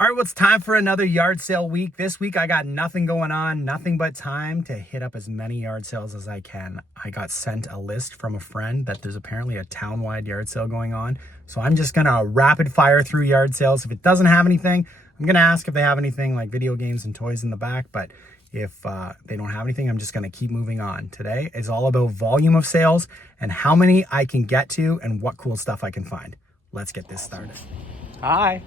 All right, well, it's time for another yard sale week. This week, I got nothing going on, nothing but time to hit up as many yard sales as I can. I got sent a list from a friend that there's apparently a town-wide yard sale going on. So I'm just gonna rapid fire through yard sales. If it doesn't have anything, I'm gonna ask if they have anything like video games and toys in the back. But if they don't have anything, I'm just gonna keep moving on. Today is all about volume of sales and how many I can get to and what cool stuff I can find. Let's get this started. Hi.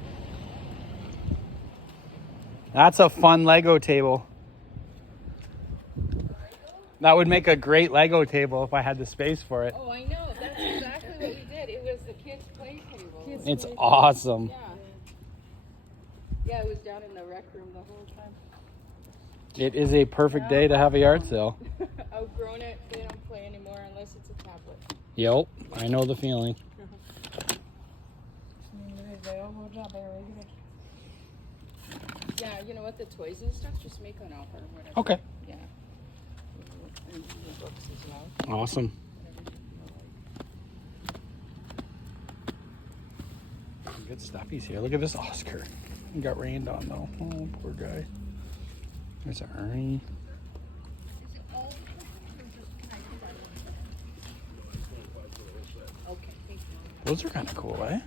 That's a fun Lego table. That would make a great Lego table if I had the space for it. Oh, I know. That's exactly what we did. It was the kids' play table. It's awesome. Yeah. Yeah, it was down in the rec room the whole time. It is a perfect day to have a yard sale. Outgrown it. They don't play anymore unless it's a tablet. Yep, I know the feeling. Yeah, you know what? The toys and stuff just make an offer. Whatever. Okay. Yeah. And the books as well. Awesome. Good stuff he's here. Look at this Oscar. He got rained on though. Oh, poor guy. There's an Ernie. Those are kind of cool, eh?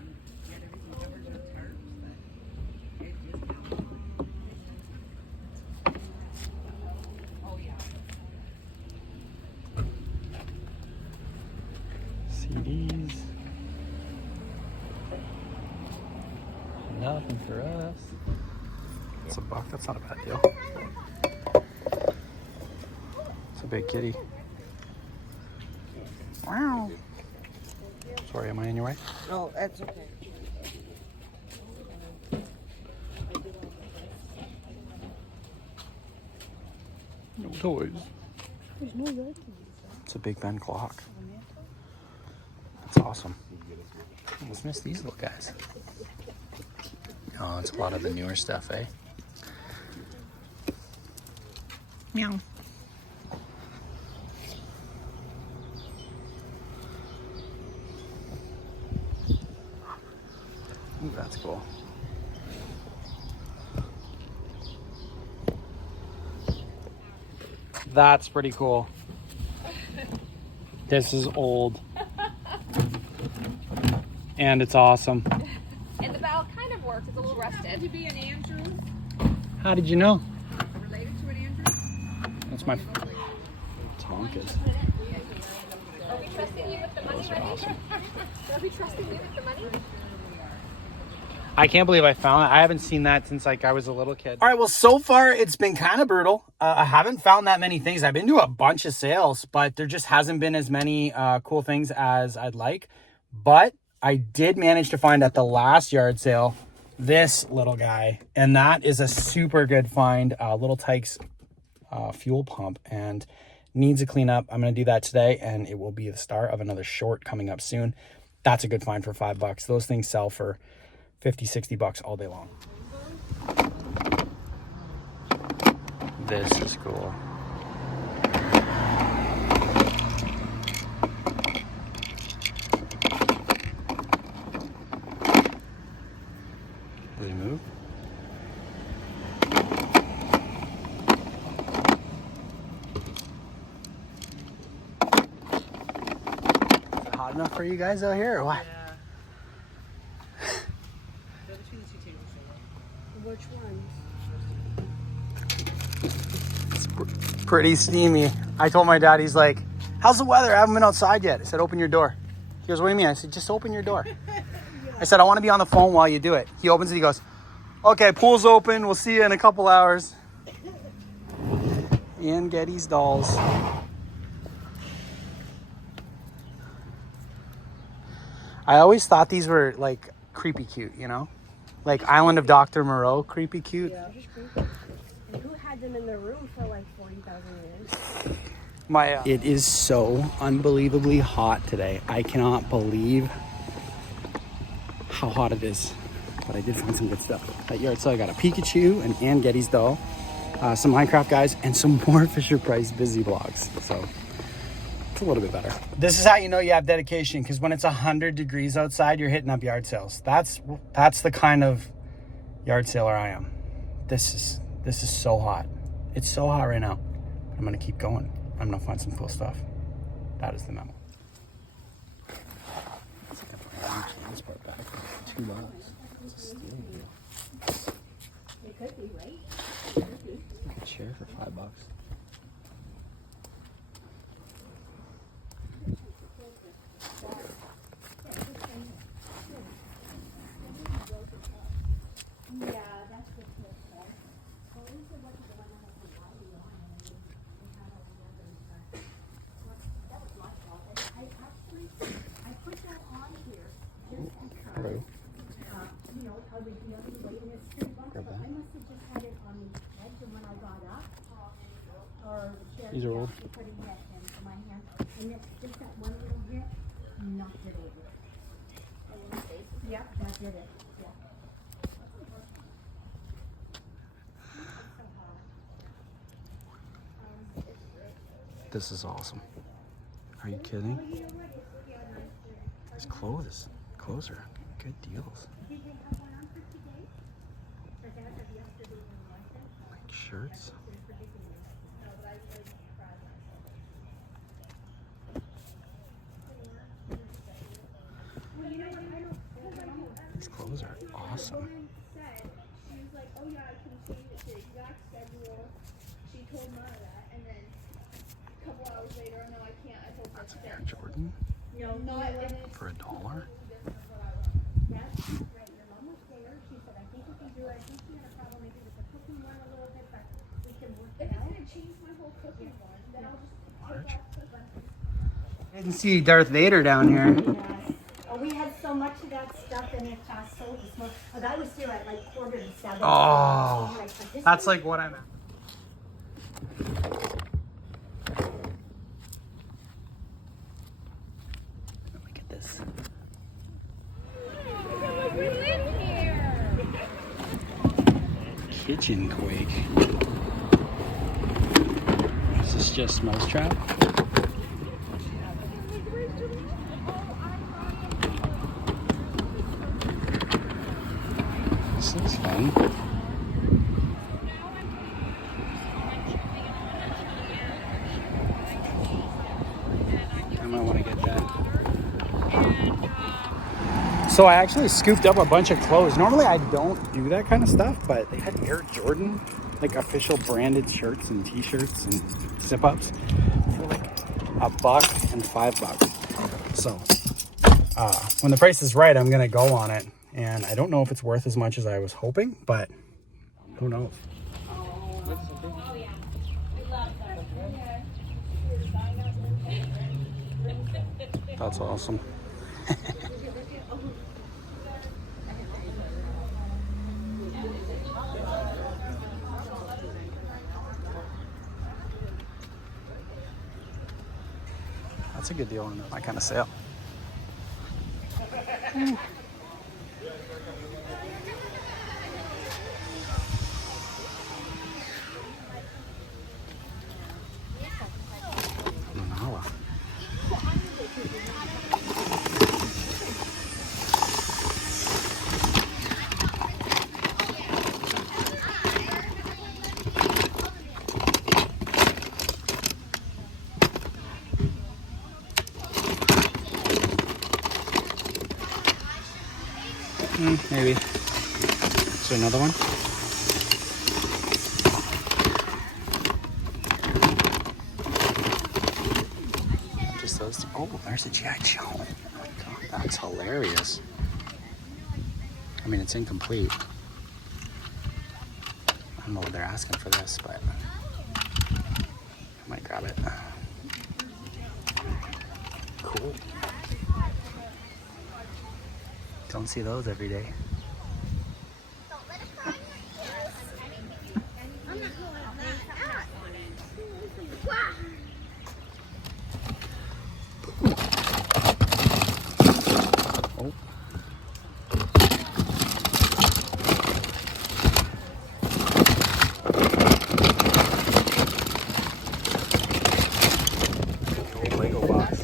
CDs. Nothing for us. It's $1. That's not a bad deal. It's a big kitty. Wow. Sorry, am I in your way? No, that's okay. No toys. There's no yard. It's a Big Ben clock. That's awesome. Let's miss these little guys. Oh, it's a lot of the newer stuff, eh? Meow. Ooh, that's cool. That's pretty cool. This is old. And it's awesome. And the valve kind of works. It's a little rusted. To be an Andrews. How did you know? Related to an Andrews. That's my Tonkas. Are we trusting you with the money, buddy? Awesome. Are we trusting you with the money? I can't believe I found that. I haven't seen that since like I was a little kid. All right, well, so far it's been kind of brutal. I haven't found that many things. I've been to a bunch of sales, but there just hasn't been as many cool things as I'd like. But I did manage to find at the last yard sale this little guy, and that is a super good find. Little Tykes fuel pump, and needs a cleanup. I'm going to do that today, and it will be the start of another short coming up soon. That's a good find for $5. Those things sell for 50, 60 bucks all day long. This is cool. Will he move? Is it hot enough for you guys out here or what? Which ones? It's pretty steamy. I told my dad, he's like, how's the weather? I haven't been outside yet. I said, open your door. He goes, what do you mean? I said, just open your door. I said, I want to be on the phone while you do it. He opens it. He goes, okay, pool's open. We'll see you in a couple hours. And Getty's dolls. I always thought these were like creepy cute, you know? Like Island of Dr. Moreau, creepy cute. Yeah. And who had them in their room for like 40,000 years? It is so unbelievably hot today. I cannot believe how hot it is. But I did find some good stuff at yard sale. I got a Pikachu, an Ann Getty's doll, some Minecraft guys, and some more Fisher Price Busy Blogs. So it's a little bit better. This is how you know you have dedication, because when it's 100 degrees outside, you're hitting up yard sales. That's the kind of yard saler I am. This is so hot. It's so hot right now. I'm gonna keep going. I'm gonna find some cool stuff. That is the memo. It's like a brand new transport bag for $2. It's a steal deal. It could be, right? You could share for $5. Hello. Grab that. These are old. Yeah, that did it. Yeah. This is awesome. Are you kidding? These clothes are good deals. Like shirts. These clothes are awesome. She was like, oh yeah, I can change it to the exact schedule. She told Mara that, and then a couple hours later, no, I can't. I told her That's today. Air Jordan No, not in it. for $1. That's right. Your mom was there. She said, I think we can do it. I think she had a problem maybe with the cooking one a little bit, but we can work If it it's out. gonna change my whole cooking one, then I'll just take off the button. I didn't see Darth Vader down here. Yes. Oh, we had so much of that stuff and it cost so much. A guy was here at like 6:45. Oh, that's like what I'm at. Look at this. We live here. Kitchen quake. Is this just mousetrap? This looks fun. I might want to get that. So I actually scooped up a bunch of clothes. Normally I don't do that kind of stuff, but they had Air Jordan, like official branded shirts and t-shirts and zip-ups for like $1 and $5. So when the price is right, I'm gonna go on it. And I don't know if it's worth as much as I was hoping, but who knows? That's awesome. That's a good deal on that kind of sale. Manala. Maybe. Is there another one? Just those two. Oh, there's a G.I. Joe. Oh my God, that's hilarious. I mean, it's incomplete. I don't know what they're asking for this, but I might grab it. Cool. Don't see those every day. Oh. Old Lego box.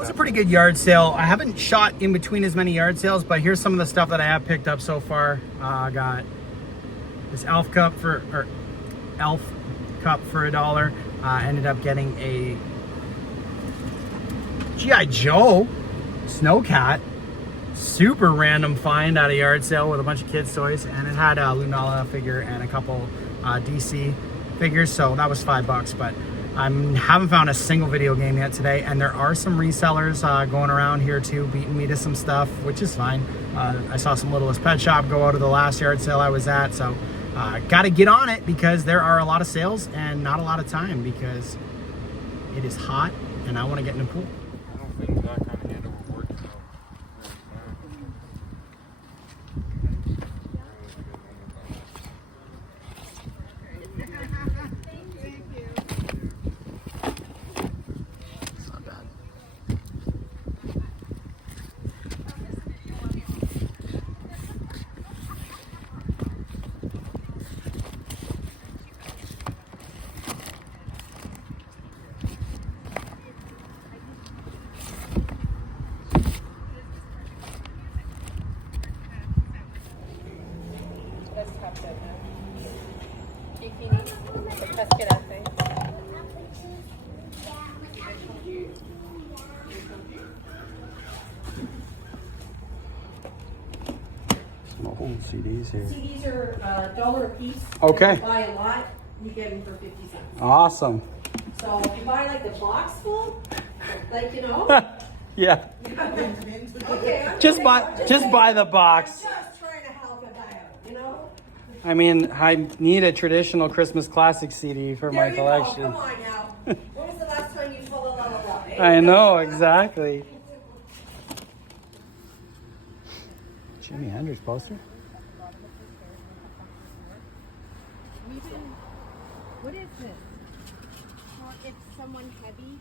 was a pretty good yard sale. I haven't shot in between as many yard sales, but here's some of the stuff that I have picked up so far. I got this elf cup for $1. Ended up getting a G.I. Joe Snowcat. Super random find at a yard sale with a bunch of kids' toys, and it had a Lunala figure and a couple DC figures, so that was $5. But I haven't found a single video game yet today, and there are some resellers going around here too, beating me to some stuff, which is fine. I saw some Littlest Pet Shop go out of the last yard sale I was at, so got to get on it because there are a lot of sales and not a lot of time because it is hot and I want to get in the pool. I don't think that kind of handle will work. It's not bad. Let's tap that now. If you need the casquerate. Some old CDs here. CDs are $1 a piece. Okay. If you buy a lot, you get them for 50 cents. Awesome. So if you buy like the box full, like Yeah. okay. Just buy the box. Just trying to help it out, I mean, I need a traditional Christmas classic CD for my There you go. collection. Come on now. When was the last time you told a la la la? I know, exactly. Jimi Hendrix poster? What is this? If someone heavy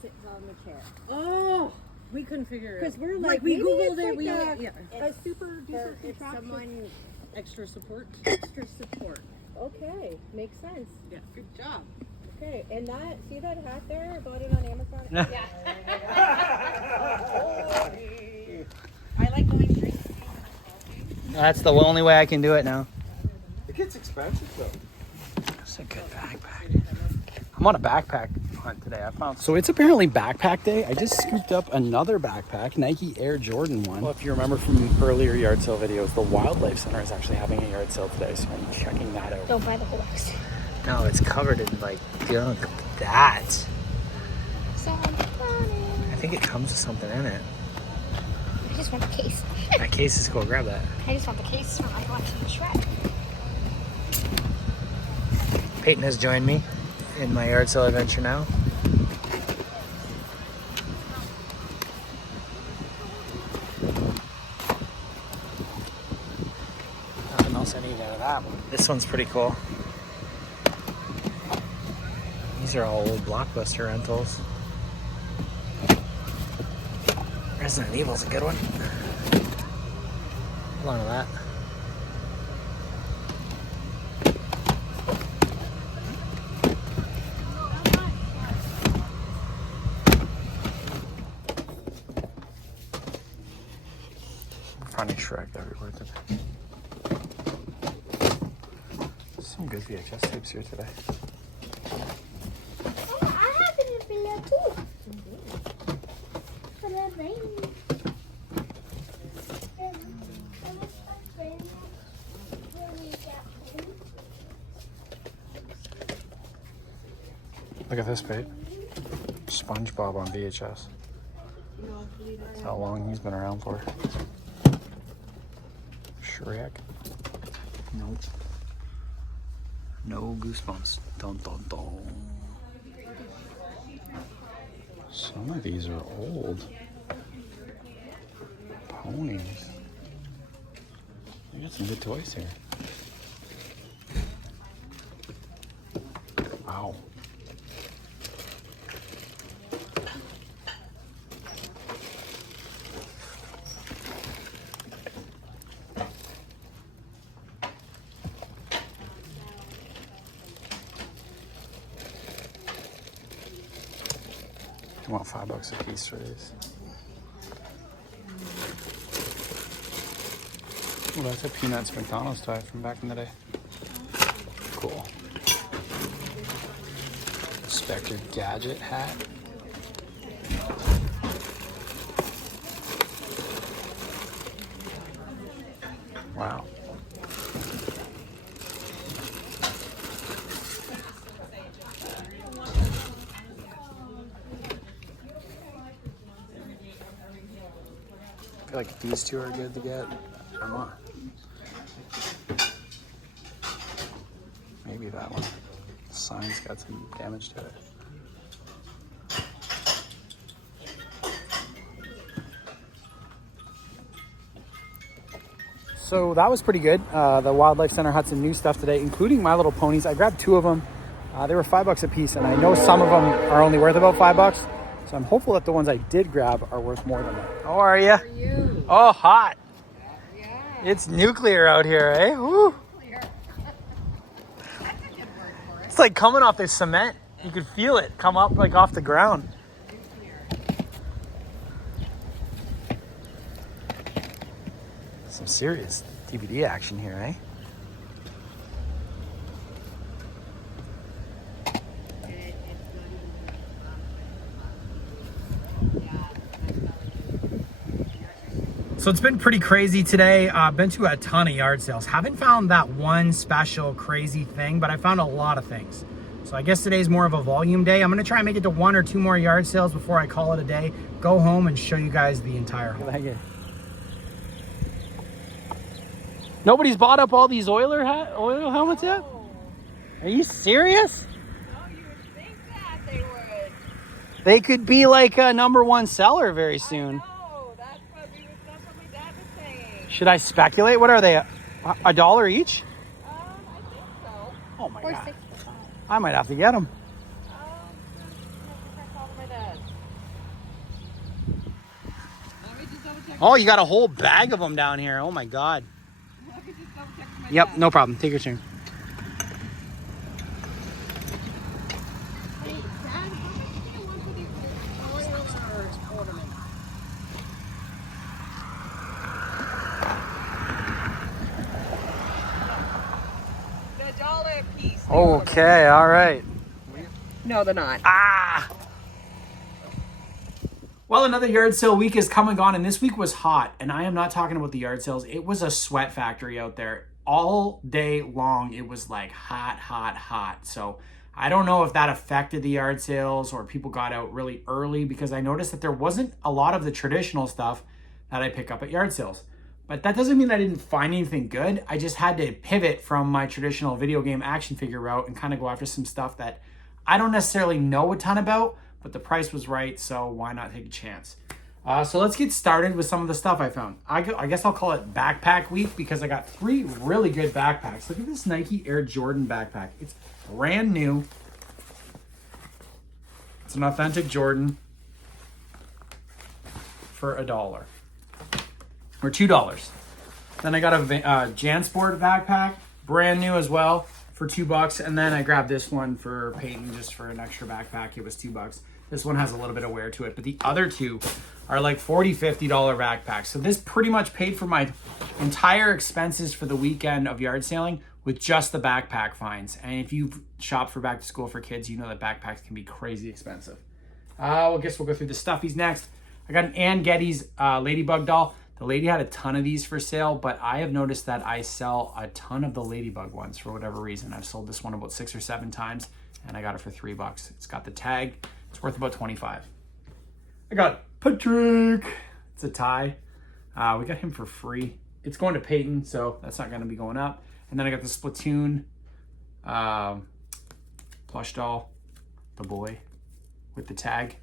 sits on the chair. Oh, we couldn't figure it out. Because we're Like, we maybe Googled it's it, we- like yeah. a super duper If contraption. someone extra support. Extra support. Okay, makes sense. Yeah, good job. Okay, and that, see that hat there? I bought it on Amazon. Yeah. I like going drinks. That's the only way I can do it now. It gets expensive though. That's a good backpack. I'm on a backpack hunt today. I found so it's apparently backpack day. I just scooped up another backpack, Nike Air Jordan 1. Well, if you remember from earlier yard sale videos, the Wildlife Center is actually having a yard sale today, so I'm checking that out. Don't buy the whole box. No, it's covered in like junk. Look at that. So funny. I think it comes with something in it. I just want the case. That case is cool. Grab that. I just want the case when I'm going to the Shrek. Peyton has joined me in my yard sale adventure now. Nothing else I need out of that one. This one's pretty cool. These are all old Blockbuster rentals. Resident Evil's a good one. Hold on to that. Finding Shrek everywhere today. Some good VHS tapes here today. Oh, I have it in there too. For the baby. Look at this, babe. SpongeBob on VHS. That's how long he's been around for. Shrek. Nope. No Goosebumps. Dun dun dun. Some of these are old. Ponies. They got some good toys here. Wow. want $5 a piece for these. Oh, that's a Peanuts McDonald's tie from back in the day. Cool. Spectre Gadget hat. Wow. I feel like these two are good to get. Or not. Maybe that one. The sign's got some damage to it. So that was pretty good. The Wildlife Center had some new stuff today, including My Little Ponies. I grabbed 2 of them. They were $5 a piece, and I know some of them are only worth about $5. So I'm hopeful that the ones I did grab are worth more than that. How are you? How are you? Oh, hot. Yeah. It's nuclear out here, eh? Woo. It's like coming off this cement. You could feel it come up like off the ground. Some serious DVD action here, eh? So it's been pretty crazy today. Been to a ton of yard sales. Haven't found that one special crazy thing, but I found a lot of things. So I guess today's more of a volume day. I'm gonna try and make it to 1 or 2 more yard sales before I call it a day. Go home and show you guys the entire haul. Nobody's bought up all these oil helmets yet? Are you serious? No, you would think that they would. They could be like a #1 seller very soon. No, that's what my dad was saying. Should I speculate? What are they? $1 each? I think so. Oh my Or god. 65. I might have to get them. Call my dad. Let me just double check. Oh, you got a whole bag of them down here. Oh my god. Let me just double check with my Yep, dad. no problem. Take your turn. Hey, Dad, how much do you want for these oil ornament? $1 a piece. Okay, all right. No, they're not. Ah! Well, another yard sale week is come and gone, and this week was hot. And I am not talking about the yard sales. It was a sweat factory out there. All day long, it was like hot, hot, hot. So I don't know if that affected the yard sales or people got out really early, because I noticed that there wasn't a lot of the traditional stuff that I pick up at yard sales. But that doesn't mean I didn't find anything good. I just had to pivot from my traditional video game action figure route and kind of go after some stuff that I don't necessarily know a ton about, but the price was right, so why not take a chance? So let's get started with some of the stuff I found. I guess I'll call it backpack week, because I got 3 really good backpacks. Look at this Nike Air Jordan backpack. It's brand new. It's an authentic Jordan for $1 or $2. Then I got a JanSport backpack, brand new as well, for $2. And then I grabbed this one for Peyton just for an extra backpack. It was $2. This one has a little bit of wear to it, but the other 2 are like $40, $50 backpacks. So this pretty much paid for my entire expenses for the weekend of yard sailing with just the backpack finds. And if you've shopped for back to school for kids, you know that backpacks can be crazy expensive. I guess we'll go through the stuffies next. I got an Ann Getty's Ladybug doll. The lady had a ton of these for sale, but I have noticed that I sell a ton of the Ladybug ones for whatever reason. I've sold this one about 6 or 7 times, and I got it for $3. It's got the tag. It's worth about $25. I got Patrick. It's a tie. We got him for free. It's going to Peyton, so that's not going to be going up. And then I got the Splatoon plush doll, the boy, with the tag.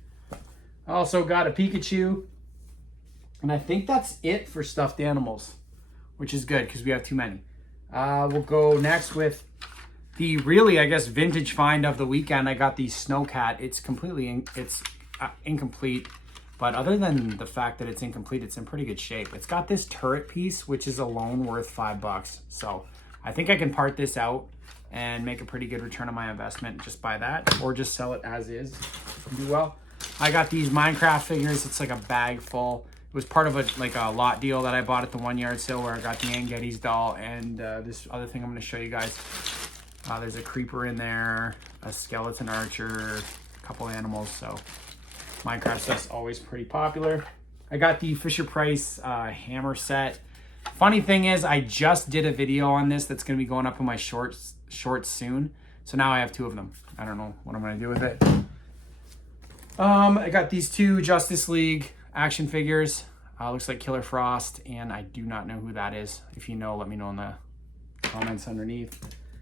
I also got a Pikachu. And I think that's it for stuffed animals, which is good because we have too many. We'll go next with the really, I guess, vintage find of the weekend. I got the Snowcat. It's completely, incomplete. But other than the fact that it's incomplete, it's in pretty good shape. It's got this turret piece, which is alone worth $5. So I think I can part this out and make a pretty good return on my investment just by that, or just sell it as is and do well. I got these Minecraft figures. It's like a bag full. It was part of a lot deal that I bought at the 1 yard sale where I got the Ann Geddes doll and this other thing I'm going to show you guys. There's a creeper in there, a skeleton archer, a couple animals. So Minecraft stuff's always pretty popular. I got the Fisher-Price hammer set. Funny thing is, I just did a video on this that's going to be going up in my shorts soon. So now I have 2 of them. I don't know what I'm going to do with it. I got these 2 Justice League action figures. Looks like Killer Frost, and I do not know who that is. If you know, let me know in the comments underneath.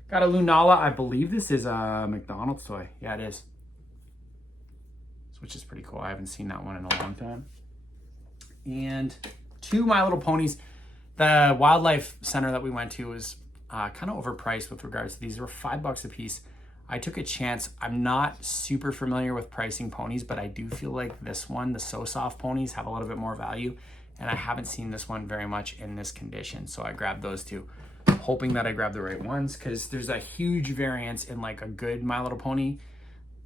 Got a Lunala. I believe this is a McDonald's toy. Yeah, it is. Which is pretty cool. I haven't seen that one in a long time. And 2 My Little Ponies. The wildlife center that we went to was kind of overpriced with regards to these. They were $5 a piece. I took a chance. I'm not super familiar with pricing ponies, but I do feel like this one, the So Soft ponies, have a little bit more value. And I haven't seen this one very much in this condition. So I grabbed those 2, hoping that I grabbed the right ones, because there's a huge variance in like a good My Little Pony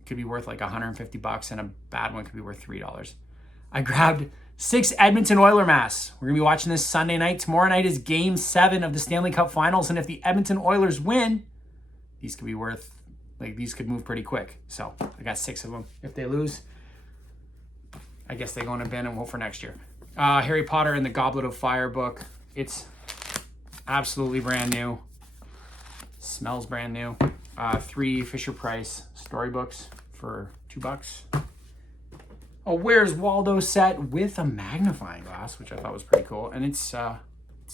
could be worth like $150 and a bad one could be worth $3. I grabbed 6 Edmonton Oiler masks. We're gonna be watching this Sunday night. Tomorrow night is game 7 of the Stanley Cup Finals, and if the Edmonton Oilers win, these could be worth, like, these could move pretty quick. So I got 6 of them. If they lose, I guess they go in a bin and hope for next year. Harry Potter and the Goblet of Fire book. It's absolutely brand new. Smells brand new. 3 Fisher-Price storybooks for $2. A Where's Waldo set with a magnifying glass, which I thought was pretty cool, and it's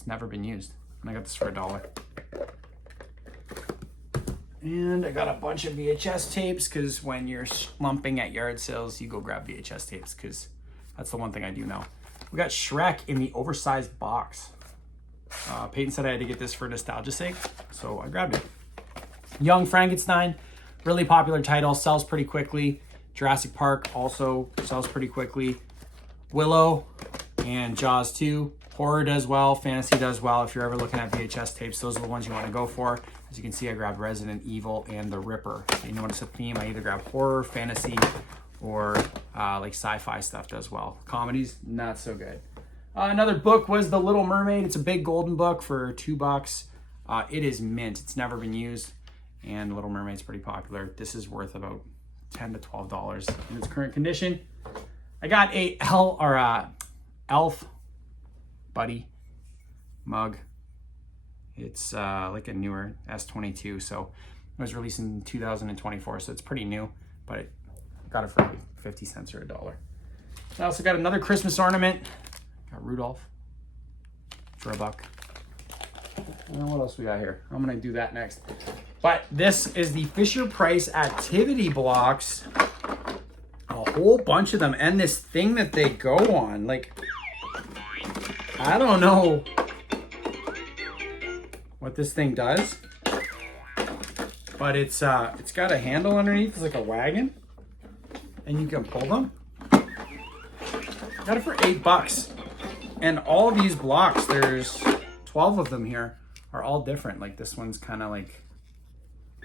never been used. And I got this for $1. And I got a bunch of VHS tapes, because when you're slumping at yard sales, you go grab VHS tapes, because that's the one thing I do know. We got Shrek in the oversized box. Peyton said I had to get this for nostalgia's sake, so I grabbed it. Young Frankenstein, really popular title, sells pretty quickly. Jurassic Park also sells pretty quickly. Willow and Jaws 2. Horror does well, fantasy does well. If you're ever looking at VHS tapes, those are the ones you want to go for. As you can see, I grabbed Resident Evil and The Ripper. So you notice a theme, I either grab horror, fantasy, or like sci-fi stuff does well. Comedies, not so good. Another book was The Little Mermaid. It's a big golden book for $2. It is mint. It's never been used, and Little Mermaid's pretty popular. This is worth about $10 to $12 in its current condition. I got a Elf Buddy mug. It's like a newer S22, so it was released in 2024, so it's pretty new, but I got it for like 50 cents or $1. I also got another Christmas ornament. Got Rudolph for $1. What else we got here? I'm gonna do that next. But this is the Fisher-Price activity blocks. A whole bunch of them, and this thing that they go on. Like, I don't know what this thing does, but it's got a handle underneath. It's like a wagon, and you can pull them. Got it for $8. And all these blocks, there's 12 of them here, are all different. Like, this one's kind of like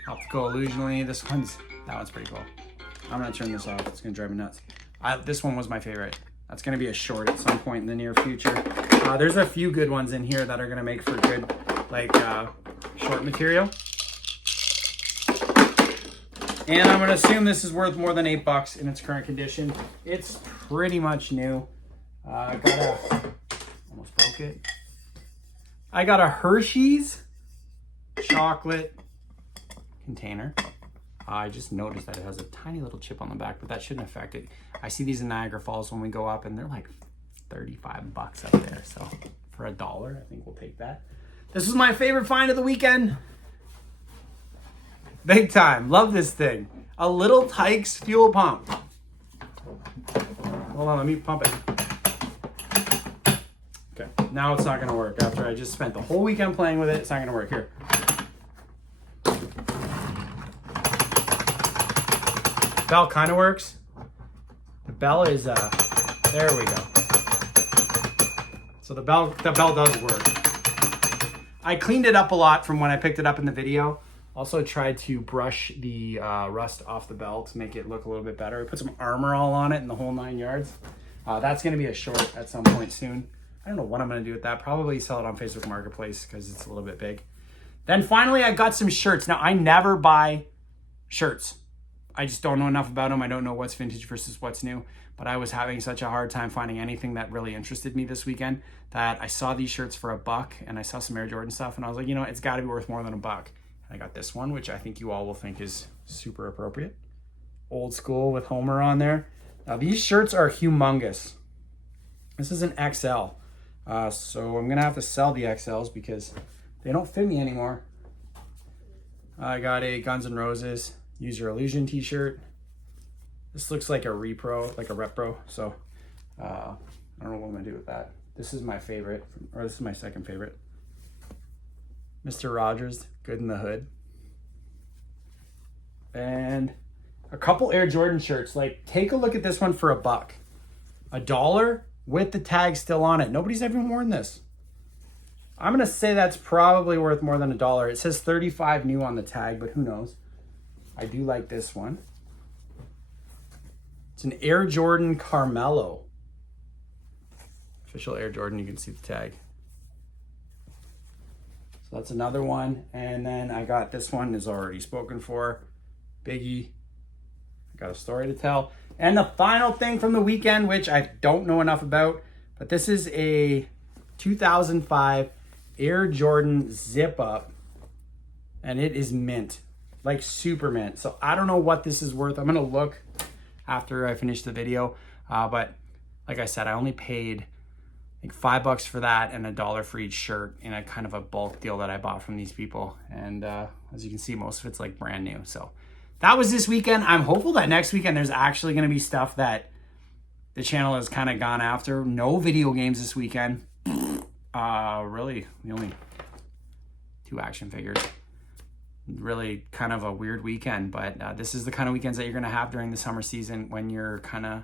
optical illusionally. That one's pretty cool. I'm gonna turn this off. It's gonna drive me nuts. This one was my favorite. That's gonna be a short at some point in the near future. There's a few good ones in here that are gonna make for good, like, short material. And I'm gonna assume this is worth more than $8 in its current condition. It's pretty much new. Almost broke it. I got a Hershey's chocolate container. I just noticed that it has a tiny little chip on the back, but that shouldn't affect it. I see these in Niagara Falls when we go up, and they're like $35 up there. So for $1, I think we'll take that. This was my favorite find of the weekend. Big time. Love this thing. A Little Tykes fuel pump. Hold on, let me pump it. Okay, now it's not gonna work. After I just spent the whole weekend playing with it, it's not gonna work. Here. Bell kind of works. The bell is, there we go. So the bell does work. I cleaned it up a lot from when I picked it up in the video. Also tried to brush the rust off the belt to make it look a little bit better. I put some armor all on it and the whole 9 yards. That's gonna be a short at some point soon. I don't know what I'm gonna do with that. Probably sell it on Facebook Marketplace because it's a little bit big. Then finally I got some shirts. Now I never buy shirts. I just don't know enough about them. I don't know what's vintage versus what's new, but I was having such a hard time finding anything that really interested me this weekend that I saw these shirts for $1 and I saw some Air Jordan stuff and I was like, you know, it's gotta be worth more than $1. I got this one, which I think you all will think is super appropriate. Old school with Homer on there. Now these shirts are humongous. This is an XL. So I'm gonna have to sell the XLs because they don't fit me anymore. I got a Guns N' Roses Use Your Illusion t-shirt. This looks like a repro, like a repro. So I don't know what I'm gonna do with that. This is my favorite, or this is my second favorite. Mr. Rogers, Good in the Hood. And a couple Air Jordan shirts. Like, take a look at this one for $1. $1 with the tag still on it. Nobody's ever worn this. I'm gonna say that's probably worth more than $1. It says 35 new on the tag, but who knows? I do like this one. It's an Air Jordan Carmelo. Official Air Jordan, you can see the tag. So that's another one. And then I got this one is already spoken for. Biggie. I got a story to tell. And the final thing from the weekend, which I don't know enough about, but this is a 2005 Air Jordan Zip Up. And it is mint. Like super mint. So I don't know what this is worth. I'm gonna look after I finish the video. But like I said, I only paid like $5 for that and $1 for each shirt in a kind of a bulk deal that I bought from these people. And as you can see, most of it's like brand new. So that was this weekend. I'm hopeful that next weekend there's actually going to be stuff that the channel has kind of gone after. No video games this weekend. Really, the only 2 action figures. Really kind of a weird weekend, but this is the kind of weekends that you're going to have during the summer season when you're kind of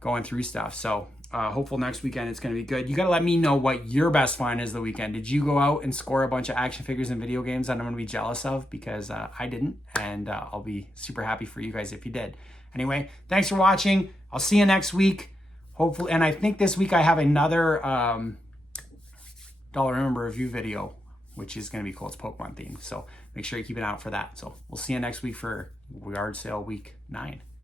going through stuff. So hopeful next weekend it's going to be good. You got to let me know what your best find is the weekend. Did you go out and score a bunch of action figures and video games that I'm going to be jealous of? Because I didn't, and I'll be super happy for you guys if you did. Anyway, thanks for watching. I'll see you next week. Hopefully, and I think this week I have another Dollar Remember review video, which is going to be cool. It's Pokemon themed. So make sure you keep an eye out for that. So we'll see you next week for Yard Sale Week 9.